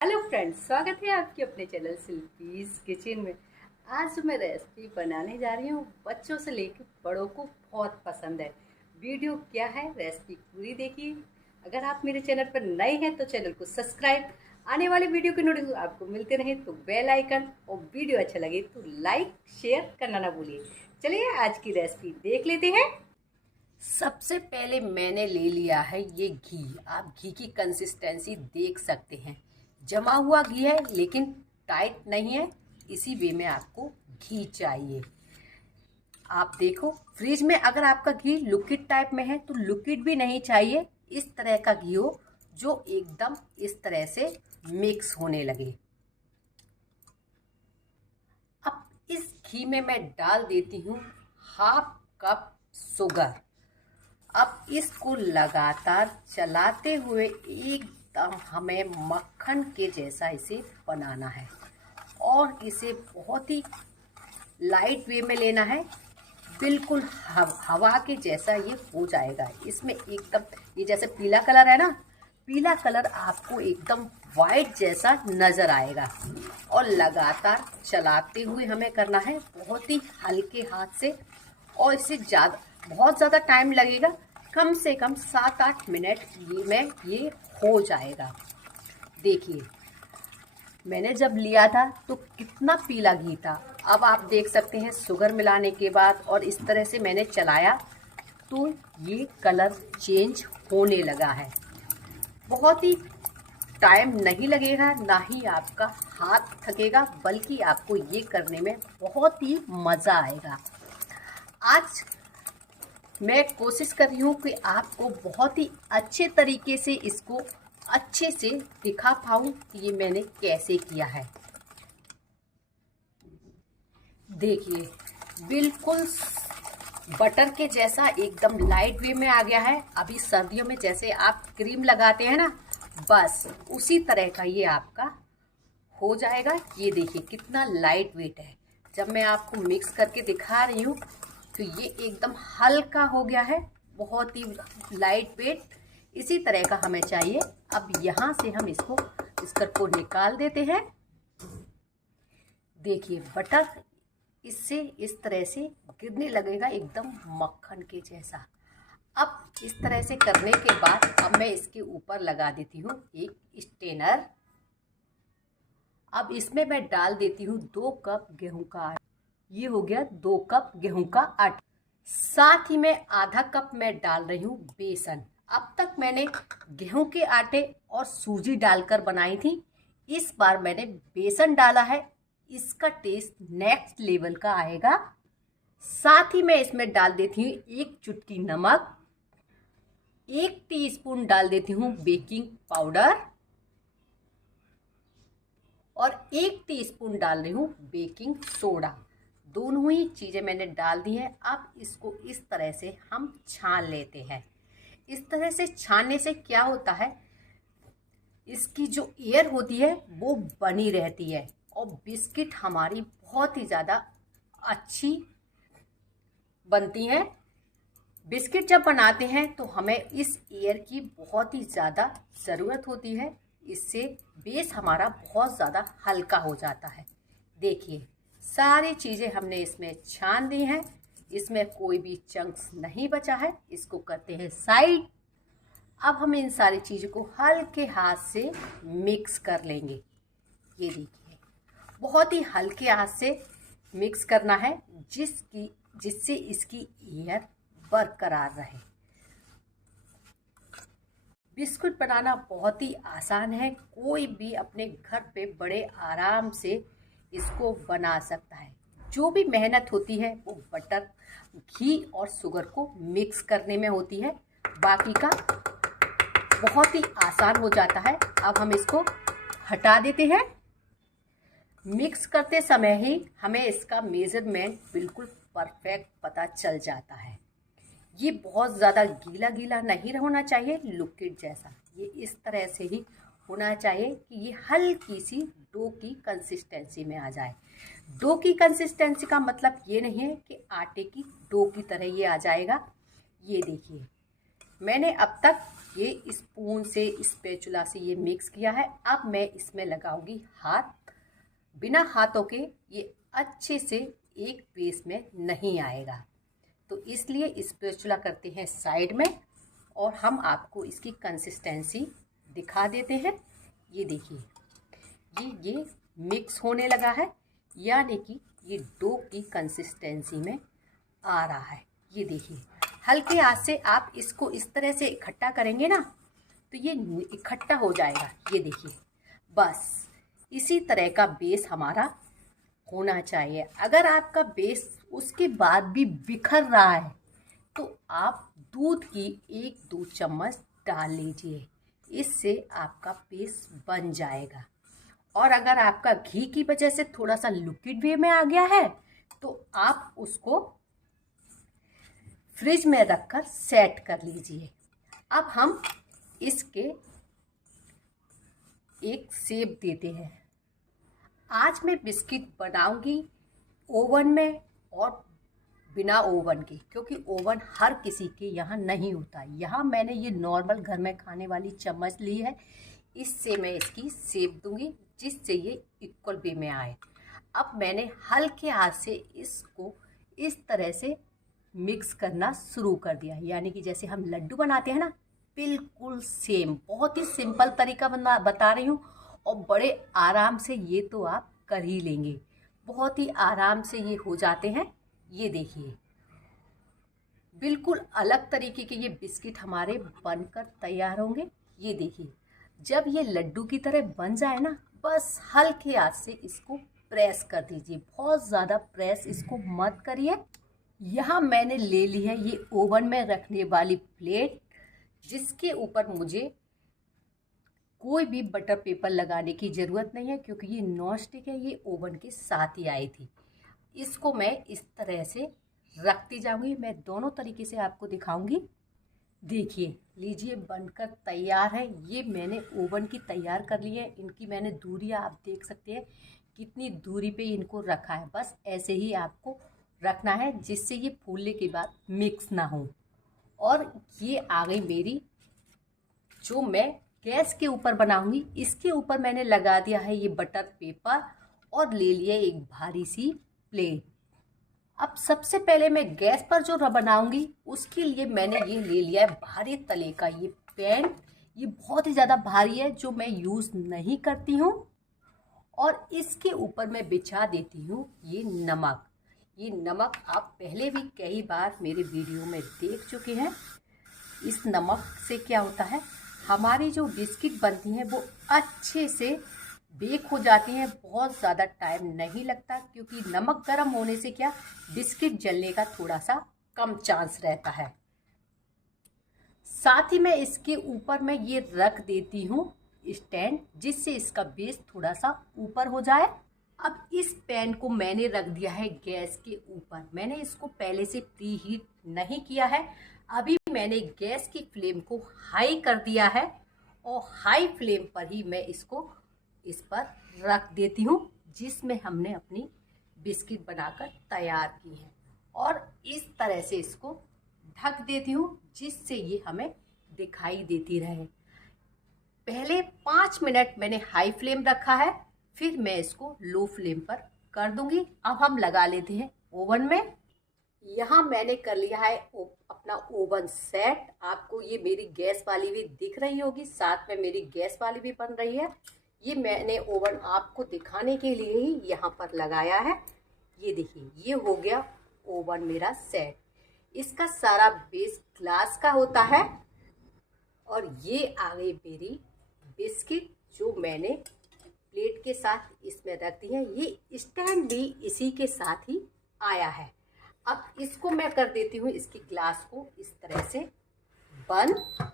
Hello friends, स्वागत है आपके अपने चैनल शिल्पीज किचन में। आज जो मैं रेसिपी बनाने जा रही हूँ बच्चों से लेकर बड़ों को बहुत पसंद है। वीडियो क्या है, रेसिपी पूरी देखिए। अगर आप मेरे चैनल पर नए हैं तो चैनल को सब्सक्राइब, आने वाले वीडियो के नोटिफिकेशन आपको मिलते रहे तो बेल आइकन, और वीडियो अच्छा लगे तो लाइक शेयर करना ना भूलिए। चलिए आज की रेसिपी देख लेते हैं। सबसे पहले मैंने ले लिया है ये घी। आप घी की कंसिस्टेंसी देख सकते हैं, जमा हुआ घी है लेकिन टाइट नहीं है। इसी वे में आपको घी चाहिए। आप देखो फ्रिज में अगर आपका घी लिक्विड टाइप में है तो लिक्विड भी नहीं चाहिए। इस तरह का घी हो जो एकदम इस तरह से मिक्स होने लगे। अब इस घी में मैं डाल देती हूँ हाफ कप शुगर। अब इसको लगातार चलाते हुए एकदम हमें मक्खन के जैसा इसे बनाना है, और इसे बहुत ही लाइट वे में लेना है। बिल्कुल हवा के जैसा ये हो जाएगा। इसमें एकदम ये जैसे पीला कलर है ना, पीला कलर आपको एकदम वाइट जैसा नज़र आएगा। और लगातार चलाते हुए हमें करना है, बहुत ही हल्के हाथ से। और इसे बहुत ज़्यादा टाइम लगेगा, कम से कम 7-8 मिनट ये हो जाएगा। देखिए मैंने जब लिया था तो कितना पीला घी था। अब आप देख सकते हैं शुगर मिलाने के बाद और इस तरह से मैंने चलाया तो ये कलर चेंज होने लगा है। बहुत ही टाइम नहीं लगेगा, ना ही आपका हाथ थकेगा, बल्कि आपको ये करने में बहुत ही मज़ा आएगा। आज मैं कोशिश कर रही हूँ कि आपको बहुत ही अच्छे तरीके से इसको अच्छे से दिखा पाऊँ कि ये मैंने कैसे किया है। देखिए बिल्कुल बटर के जैसा एकदम लाइट वे में आ गया है। अभी सर्दियों में जैसे आप क्रीम लगाते हैं ना, बस उसी तरह का ये आपका हो जाएगा। ये देखिए कितना लाइट वेट है। जब मैं आपको मिक्स करके दिखा रही हूँ तो ये एकदम हल्का हो गया है, बहुत ही लाइट वेट। इसी तरह का हमें चाहिए। अब यहाँ से हम इसको बिस्कुट को निकाल देते हैं। देखिए बटर इससे इस तरह से गिरने लगेगा एकदम मक्खन के जैसा। अब इस तरह से करने के बाद अब मैं इसके ऊपर लगा देती हूँ एक स्टेनर। अब इसमें मैं डाल देती हूँ 2 कप गेहूं का आटा। ये हो गया 2 कप गेहूं का आटा। साथ ही में आधा कप मैं डाल रही हूँ बेसन। अब तक मैंने गेहूं के आटे और सूजी डालकर बनाई थी, इस बार मैंने बेसन डाला है। इसका टेस्ट नेक्स्ट लेवल का आएगा। साथ ही मैं इसमें डाल देती हूँ 1 चुटकी नमक, 1 टीस्पून डाल देती हूँ बेकिंग पाउडर, और 1 टीस्पून डाल रही हूँ बेकिंग सोडा। दोनों ही चीज़ें मैंने डाल दी हैं। अब इसको इस तरह से हम छान लेते हैं। इस तरह से छानने से क्या होता है, इसकी जो एयर होती है वो बनी रहती है, और बिस्किट हमारी बहुत ही ज़्यादा अच्छी बनती हैं। बिस्किट जब बनाते हैं तो हमें इस एयर की बहुत ही ज़्यादा ज़रूरत होती है। इससे बेस हमारा बहुत ज़्यादा हल्का हो जाता है। देखिए सारी चीज़ें हमने इसमें छान दी हैं, इसमें कोई भी चंक्स नहीं बचा है। इसको करते हैं साइड। अब हम इन सारी चीज़ों को हल्के हाथ से मिक्स कर लेंगे। ये देखिए बहुत ही हल्के हाथ से मिक्स करना है, जिससे इसकी एयर बरकरार रहे। बिस्कुट बनाना बहुत ही आसान है, कोई भी अपने घर पे बड़े आराम से इसको बना सकता है। जो भी मेहनत होती है वो बटर, घी और शुगर को मिक्स करने में होती है, बाकी का बहुत ही आसान हो जाता है। अब हम इसको हटा देते हैं। मिक्स करते समय ही हमें इसका मेजरमेंट बिल्कुल परफेक्ट पता चल जाता है। ये बहुत ज़्यादा गीला गीला नहीं होना चाहिए, लिक्विड जैसा। ये इस तरह से ही होना चाहिए कि ये हल्की सी डो की कंसिस्टेंसी में आ जाए। डो की कंसिस्टेंसी का मतलब ये नहीं है कि आटे की डो की तरह ये आ जाएगा। ये देखिए मैंने अब तक ये स्पून से, स्पैचुला से ये मिक्स किया है। अब मैं इसमें लगाऊंगी हाथ। बिना हाथों के ये अच्छे से एक पेस्ट में नहीं आएगा, तो इसलिए स्पैचुला करते हैं साइड में और हम आपको इसकी कंसिस्टेंसी दिखा देते हैं। ये देखिए, ये मिक्स होने लगा है, यानी कि ये डो की कंसिस्टेंसी में आ रहा है। ये देखिए, हल्के हाथ से आप इसको इस तरह से इकट्ठा करेंगे ना तो ये इकट्ठा हो जाएगा। ये देखिए, बस इसी तरह का बेस हमारा होना चाहिए। अगर आपका बेस उसके बाद भी बिखर रहा है तो आप दूध की 1-2 चम्मच डाल लीजिए, इससे आपका बेस बन जाएगा। और अगर आपका घी की वजह से थोड़ा सा लिक्विड वे में आ गया है तो आप उसको फ्रिज में रखकर सेट कर लीजिए। अब हम इसके एक शेप देते हैं। आज मैं बिस्किट बनाऊंगी ओवन में और बिना ओवन के, क्योंकि ओवन हर किसी के यहाँ नहीं होता। यहाँ मैंने ये नॉर्मल घर में खाने वाली चम्मच ली है, इससे मैं इसकी शेप दूंगी जिससे ये इक्वल वे में आए। अब मैंने हल्के हाथ से इसको इस तरह से मिक्स करना शुरू कर दिया, यानी कि जैसे हम लड्डू बनाते हैं ना, बिल्कुल सेम। बहुत ही सिंपल तरीका बता रही हूँ और बड़े आराम से ये तो आप कर ही लेंगे। बहुत ही आराम से ये हो जाते हैं। ये देखिए, बिल्कुल अलग तरीके के ये बिस्किट हमारे बनकर तैयार होंगे। ये देखिए, जब ये लड्डू की तरह बन जाए ना, बस हल्के हाथ से इसको प्रेस कर दीजिए। बहुत ज़्यादा प्रेस इसको मत करिए। यहाँ मैंने ले ली है ये ओवन में रखने वाली प्लेट, जिसके ऊपर मुझे कोई भी बटर पेपर लगाने की ज़रूरत नहीं है, क्योंकि ये नॉन स्टिक है, ये ओवन के साथ ही आई थी। इसको मैं इस तरह से रखती जाऊंगी। मैं दोनों तरीके से आपको दिखाऊंगी। देखिए, लीजिए, बनकर तैयार है। ये मैंने ओवन की तैयार कर ली है। इनकी मैंने दूरियां आप देख सकते हैं कितनी दूरी पे इनको रखा है। बस ऐसे ही आपको रखना है जिससे ये फूलने के बाद मिक्स ना हो। और ये आ गई मेरी, जो मैं गैस के ऊपर बनाऊंगी, इसके ऊपर मैंने लगा दिया है ये बटर पेपर और ले लिया एक भारी सी प्लेट। अब सबसे पहले मैं गैस पर जो बनाऊंगी उसके लिए मैंने ये ले लिया है भारी तले का ये पैन। ये बहुत ही ज़्यादा भारी है, जो मैं यूज़ नहीं करती हूँ। और इसके ऊपर मैं बिछा देती हूँ ये नमक। ये नमक आप पहले भी कई बार मेरे वीडियो में देख चुके हैं। इस नमक से क्या होता है, हमारी जो बिस्किट बनती हैं वो अच्छे से बेक हो जाती हैं। बहुत ज़्यादा टाइम नहीं लगता, क्योंकि नमक गर्म होने से क्या, बिस्किट जलने का थोड़ा सा कम चांस रहता है। साथ ही मैं इसके ऊपर मैं ये रख देती हूँ स्टैंड, जिससे इसका बेस थोड़ा सा ऊपर हो जाए। अब इस पैन को मैंने रख दिया है गैस के ऊपर। मैंने इसको पहले से प्री हीट नहीं किया है। अभी मैंने गैस की फ्लेम को हाई कर दिया है और हाई फ्लेम पर ही मैं इसको इस पर रख देती हूँ, जिसमें हमने अपनी बिस्किट बनाकर तैयार की है। और इस तरह से इसको ढक देती हूँ, जिससे ये हमें दिखाई देती रहे। पहले 5 मिनट मैंने हाई फ्लेम रखा है, फिर मैं इसको लो फ्लेम पर कर दूंगी। अब हम लगा लेते हैं ओवन में। यहाँ मैंने कर लिया है अपना ओवन सेट। आपको ये मेरी गैस वाली भी दिख रही होगी, साथ में मेरी गैस वाली भी बन रही है। ये मैंने ओवन आपको दिखाने के लिए ही यहाँ पर लगाया है। ये देखिए, ये हो गया ओवन मेरा सेट। इसका सारा बेस ग्लास का होता है। और ये आ गई मेरी बिस्किट, जो मैंने प्लेट के साथ इसमें रख दी है। ये स्टैंड भी इसी के साथ ही आया है। अब इसको मैं कर देती हूँ, इसकी ग्लास को इस तरह से बंद।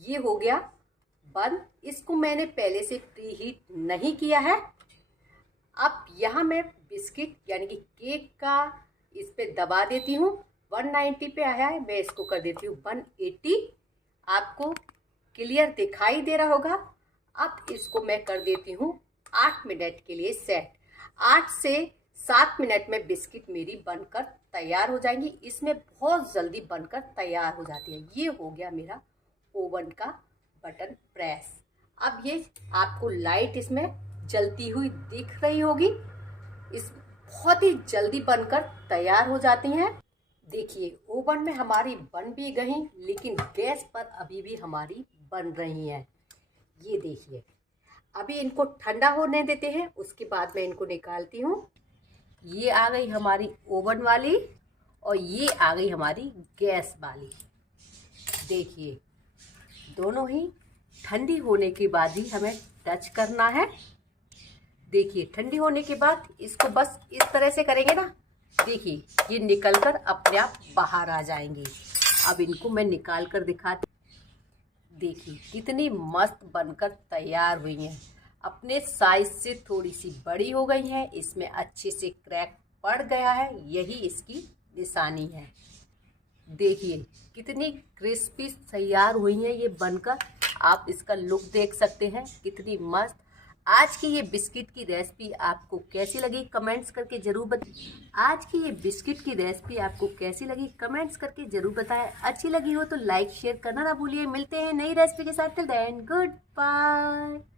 ये हो गया बंद। इसको मैंने पहले से प्री हीट नहीं किया है। अब यहाँ मैं बिस्किट यानी कि केक का इस पे दबा देती हूँ। 190 पे आया है, मैं इसको कर देती हूँ 180। आपको क्लियर दिखाई दे रहा होगा। अब इसको मैं कर देती हूँ 8 मिनट के लिए सेट। 8 से 7 मिनट में बिस्किट मेरी बनकर तैयार हो जाएंगी। इसमें बहुत जल्दी बनकर तैयार हो जाती है। ये हो गया मेरा ओवन का बटन प्रेस। अब ये आपको लाइट इसमें जलती हुई दिख रही होगी। इस बहुत ही जल्दी बनकर तैयार हो जाती हैं। देखिए ओवन में हमारी बन भी गई, लेकिन गैस पर अभी भी हमारी बन रही हैं। ये देखिए, अभी इनको ठंडा होने देते हैं, उसके बाद मैं इनको निकालती हूँ। ये आ गई हमारी ओवन वाली और ये आ गई हमारी गैस वाली। देखिए दोनों ही ठंडी होने के बाद ही हमें टच करना है। देखिए ठंडी होने के बाद इसको बस इस तरह से करेंगे ना, देखिए ये निकलकर अपने आप बाहर आ जाएंगी। अब इनको मैं निकाल कर दिखाती। देखिए कितनी मस्त बनकर तैयार हुई हैं। अपने साइज से थोड़ी सी बड़ी हो गई हैं। इसमें अच्छे से क्रैक पड़ गया है, यही इसकी निशानी है। देखिए कितनी क्रिस्पी तैयार हुई हैं ये बनकर। आप इसका लुक देख सकते हैं कितनी मस्त। आज की ये बिस्किट की रेसिपी आपको कैसी लगी कमेंट्स करके जरूर बताएं। अच्छी लगी हो तो लाइक शेयर करना ना भूलिए। मिलते हैं नई रेसिपी के साथ। Till then good bye.